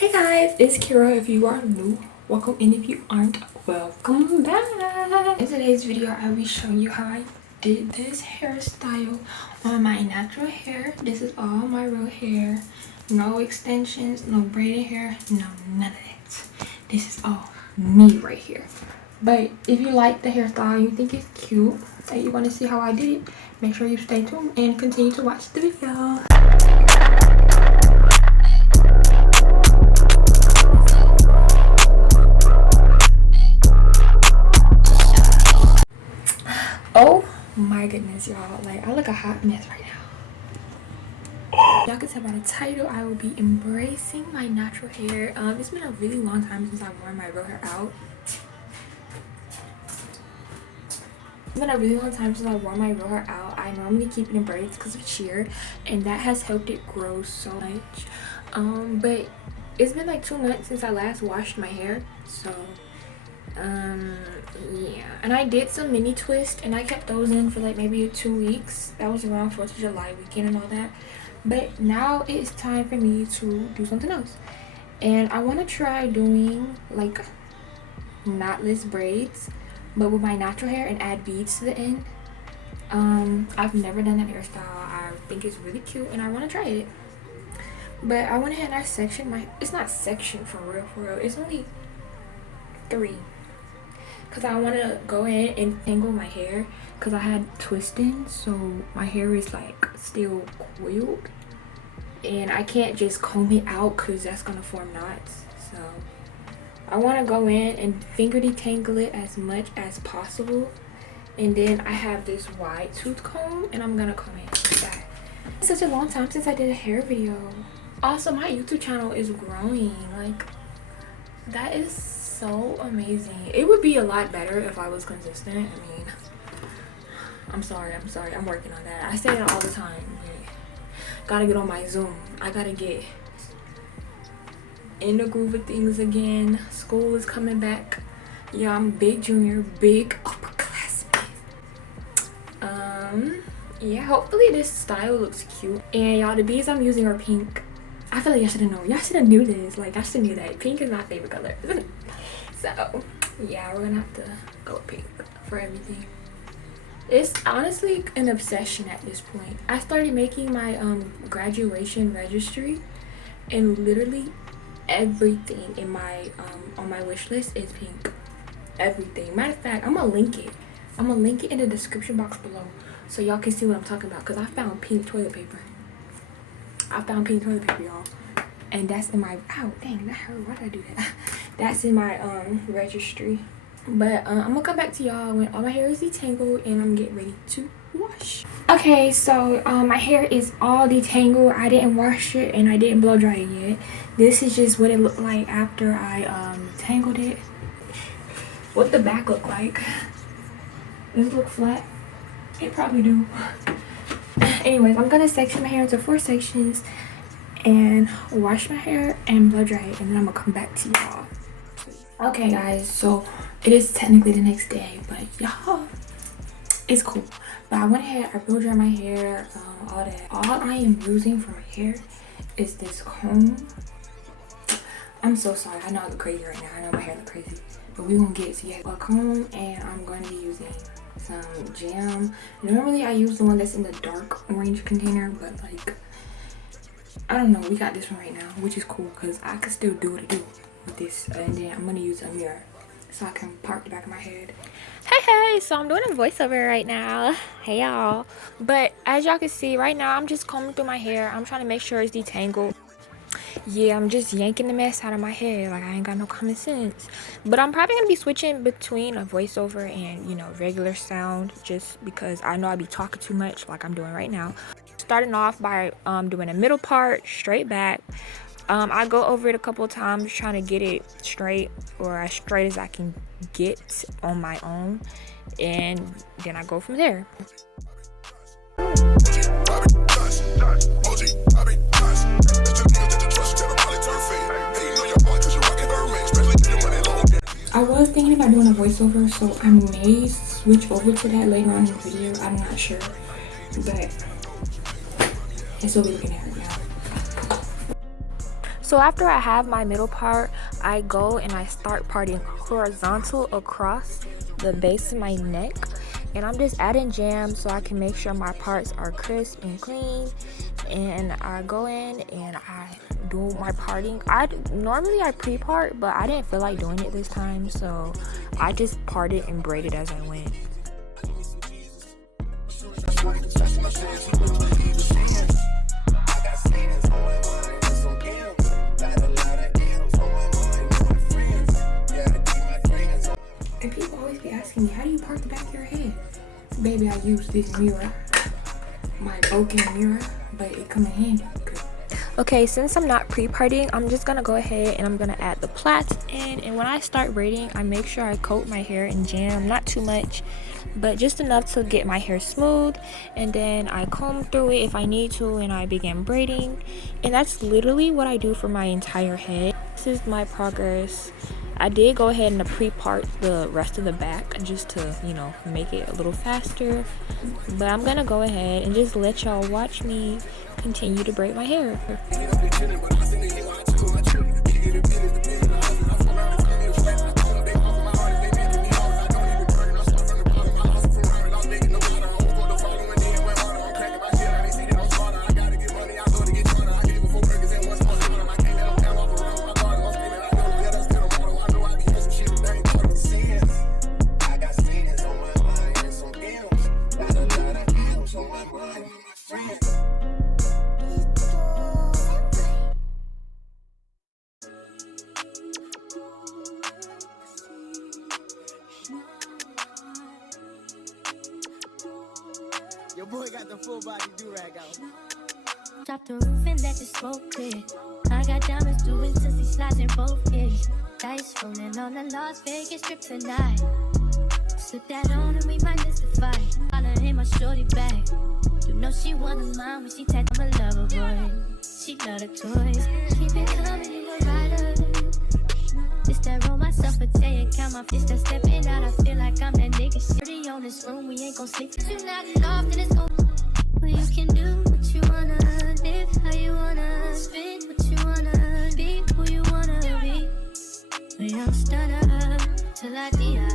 Hey guys, it's Kira. If you are new, welcome, and if you aren't, welcome back. In today's video, I'll be showing you how I did this hairstyle on my natural hair. This is all my real hair. No extensions, no braided hair, no none of that. This is all me right here. But if you like the hairstyle, you think it's cute, and you want to see how I did it, make sure you stay tuned and continue to watch the video. Oh my goodness, y'all, like I look a hot mess right now. Y'all can tell by the title, I will be embracing my natural hair. It's been a really long time since I've worn my real hair out. It's been a really long time since I wore my real hair out. I normally keep it in braids because of shear, and that has helped it grow so much. But it's been like 2 months since I last washed my hair, so yeah, and I did some mini twists and I kept those in for like maybe 2 weeks. That was around 4th of July weekend and all that. But now it's time for me to do something else, and I want to try doing like knotless braids but with my natural hair and add beads to the end. I've never done that hairstyle. I think it's really cute and I want to try it, but I went ahead and I sectioned it's not sectioned for real, it's only 3, because I want to go ahead and tangle my hair because I had twisting, so my hair is like still coiled and I can't just comb it out because that's gonna form knots. So I want to go in and finger detangle it as much as possible, and then I have this wide tooth comb and I'm gonna comb it like that. It's such a long time since I did a hair video. Also, my YouTube channel is growing. Like, that is so amazing. It would be a lot better if I was consistent. I mean, I'm sorry, I'm working on that. I say it all the time. Gotta get on my Zoom. I gotta get in the groove of things again. School is coming back. Yeah, I'm big junior, big upperclassman. Yeah, hopefully this style looks cute. And y'all, the beads I'm using are pink. I feel like y'all should have known. Y'all should have knew this. Like, y'all should have knew that pink is my favorite color. So yeah, we're gonna have to go with pink for everything. It's honestly an obsession at this point. I started making my graduation registry, and literally everything in my on my wish list is pink. Everything. Matter of fact, I'm gonna link it in the description box below so y'all can see what I'm talking about, because I found pink toilet paper. Y'all, and that's in my, ow dang, that hurt. Why did I do that? That's in my registry. But I'm gonna come back to y'all when all my hair is detangled and I'm getting ready to wash. Okay, so my hair is all detangled. I didn't wash it and I didn't blow dry it yet. This is just what it looked like after I tangled it. What the back look like? Does it look flat? It probably do. Anyways, I'm gonna section my hair into 4 sections and wash my hair and blow dry it, and then I'm gonna come back to y'all. Okay guys, so it is technically the next day, but y'all, it's cool. But I went ahead, I blow dry my hair, all that. All I am using for my hair is this comb. I'm so sorry, I know I look crazy right now. I know my hair look crazy, but we won't get it together. A comb, and I'm going to be using some jam. Normally I use the one that's in the dark orange container, but like, I don't know, we got this one right now, which is cool because I can still do what I do with this. And then I'm gonna use a mirror so I can park the back of my head. Hey, so I'm doing a voiceover right now. Hey y'all. But as y'all can see right now, I'm just combing through my hair. I'm trying to make sure it's detangled. Yeah, I'm just yanking the mess out of my head. Like, I ain't got no common sense. But I'm probably gonna be switching between a voiceover and, you know, regular sound, just because I know I be talking too much like I'm doing right now. Starting off by doing a middle part straight back. I go over it a couple of times trying to get it straight, or as straight as I can get on my own, and then I go from there. I was thinking about doing a voiceover, so I may switch over to that later on in the video. I'm not sure, but that's what we're looking at right now. So after I have my middle part, I go and I start parting horizontal across the base of my neck, and I'm just adding jam so I can make sure my parts are crisp and clean. And I go in and I do my parting. Normally I pre-part, but I didn't feel like doing it this time, so I just parted and braided as I went. And people always be asking me, how do you part the back of your head? Baby, I use this mirror, my broken mirror, but it come in handy. Okay, since I'm not pre-parting, I'm just gonna go ahead and I'm gonna add the plaits in. And when I start braiding, I make sure I coat my hair in jam, not too much, but just enough to get my hair smooth. And then I comb through it if I need to, and I begin braiding. And that's literally what I do for my entire head. This is my progress. I did go ahead and pre-part the rest of the back just to, you know, make it a little faster. But I'm gonna go ahead and just let y'all watch me continue to braid my hair. Your boy got the full body do-rag out. Drop the roof and let the smoke clear. I got diamonds doing sissy slides in both ears. Dice rolling on the Las Vegas strip tonight. Slip that on and we might miss the fight. Holler in my shorty bag. You know she one of mine when she tagged I'm a lover boy. She love the toys. Keep it coming, you a rider. This that roll myself a day and count my fists that stepping out. I feel like I'm that nigga. Shitty on this room, we ain't gon' sleep. You knock it off, then it's gon' well, you can do what you wanna, live how you wanna, spin what you wanna, be who you wanna be. We don't stutter till I die.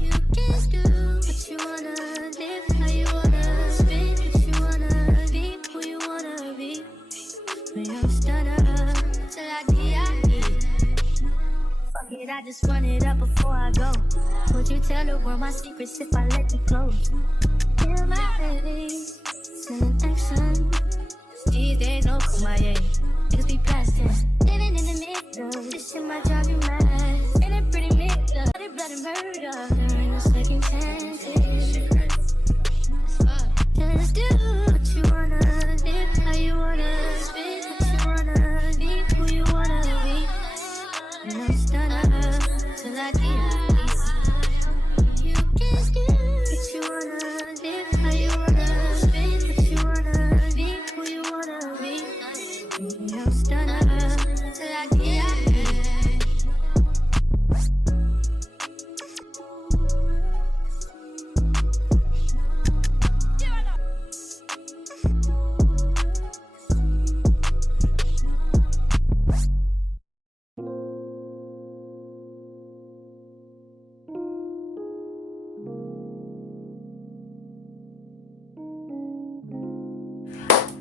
You can do what you wanna, live how you wanna, spin what you wanna, be who you wanna be. We don't stutter till I die. Fuck it, I just run it up before I go. Would you tell the world my secrets if I let you close? Feel my babies, sending action. These days no Kumaye, niggas be past tense. Living in the middle, this shit might drive you mad. In a pretty middle, bloody blood and murder. There ain't no second chances. Just do what you wanna, live how you wanna, spin what you wanna, be who you wanna be. And I'm stunner till I die. You can do what you wanna, live how you wanna, spin what you wanna, be who you wanna be. And I'm stunner till I die.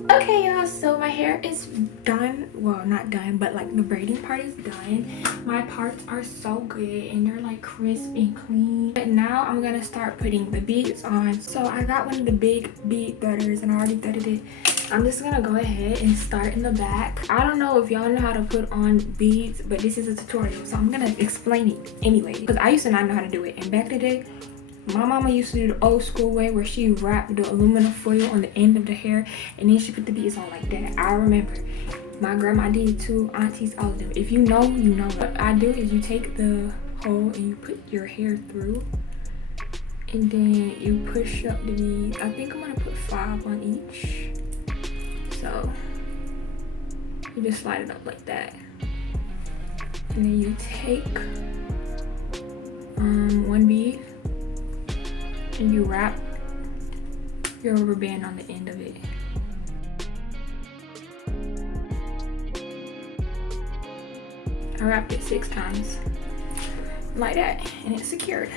Okay, y'all, so my hair is done. Well, not done, but like the braiding part is done. My parts are so good and they're like crisp and clean. But now I'm gonna start putting the beads on. So I got one of the big bead threaders and I already threaded it. I'm just gonna go ahead and start in the back. I don't know if y'all know how to put on beads, but this is a tutorial, so I'm gonna explain it anyway, because I used to not know how to do it. And back in the day, my mama used to do the old school way where she wrapped the aluminum foil on the end of the hair and then she put the beads on like that. I remember my grandma did it too, aunties, all of them. If you know, you know. What I do is you take the hole and you put your hair through and then you push up the beads. I think I'm gonna put 5 on each. So you just slide it up like that. And then you take one bead and you wrap your rubber band on the end of it. I wrapped it 6 times like that, and it's secured,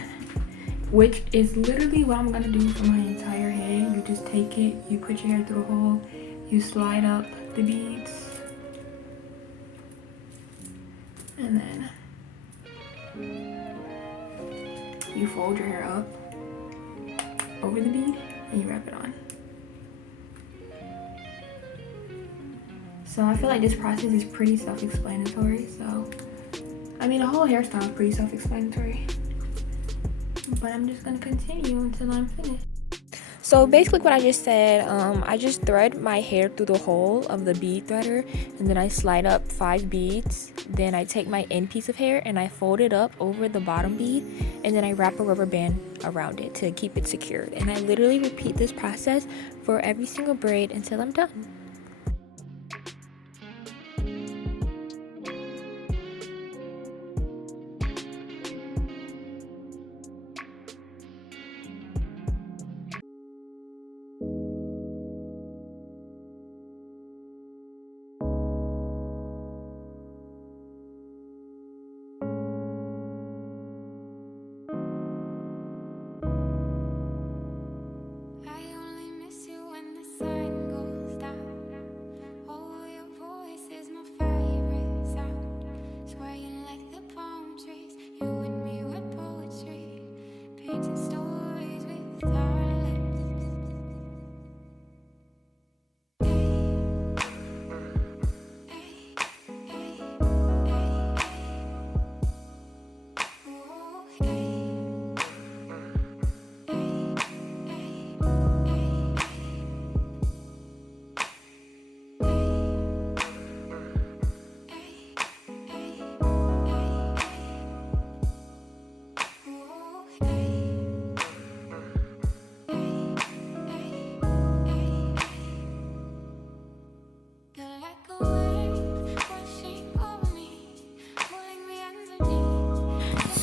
which is literally what I'm gonna do for my entire head. You just take it, you put your hair through the hole, you slide up the beads, and then you fold your hair up over the bead and you wrap it on. So I feel like this process is pretty self-explanatory. So I mean, the whole hairstyle is pretty self-explanatory, but I'm just gonna continue until I'm finished. So basically what I just said, I just thread my hair through the hole of the bead threader, and then I slide up 5 beads. Then I take my end piece of hair and I fold it up over the bottom bead, and then I wrap a rubber band around it to keep it secured. And I literally repeat this process for every single braid until I'm done.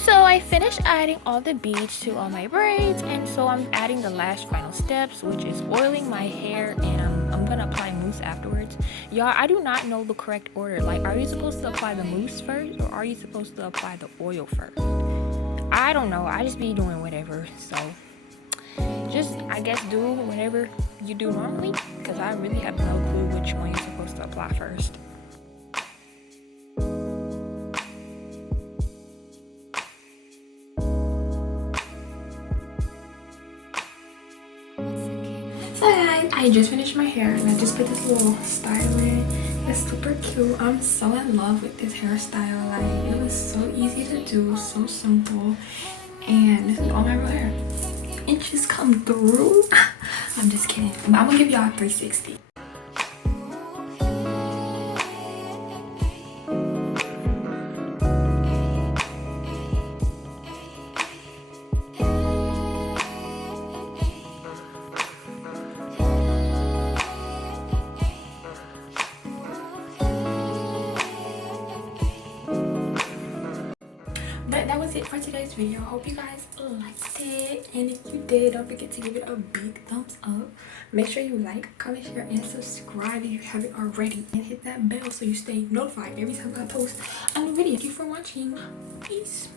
So I finished adding all the beads to all my braids, and so I'm adding the last final steps, which is oiling my hair, and I'm gonna apply mousse afterwards. Y'all, I do not know the correct order. Like, are you supposed to apply the mousse first, or are you supposed to apply the oil first? I don't know. I just be doing whatever. So just, I guess, do whatever you do normally, because I really have no clue which one you're supposed to apply first. So guys, I just finished my hair and I just put this little style in. It's super cute. I'm so in love with this hairstyle. Like, it was so easy to do, so simple, and this is all my real hair. It just come through. I'm just kidding. I'm gonna give y'all a 360. That was it for today's video. Hope you guys liked it, and if you did, don't forget to give it a big thumbs up. Make sure you like, comment, share, and subscribe if you haven't already, and hit that bell so you stay notified every time I post a new video. Thank you for watching. Peace.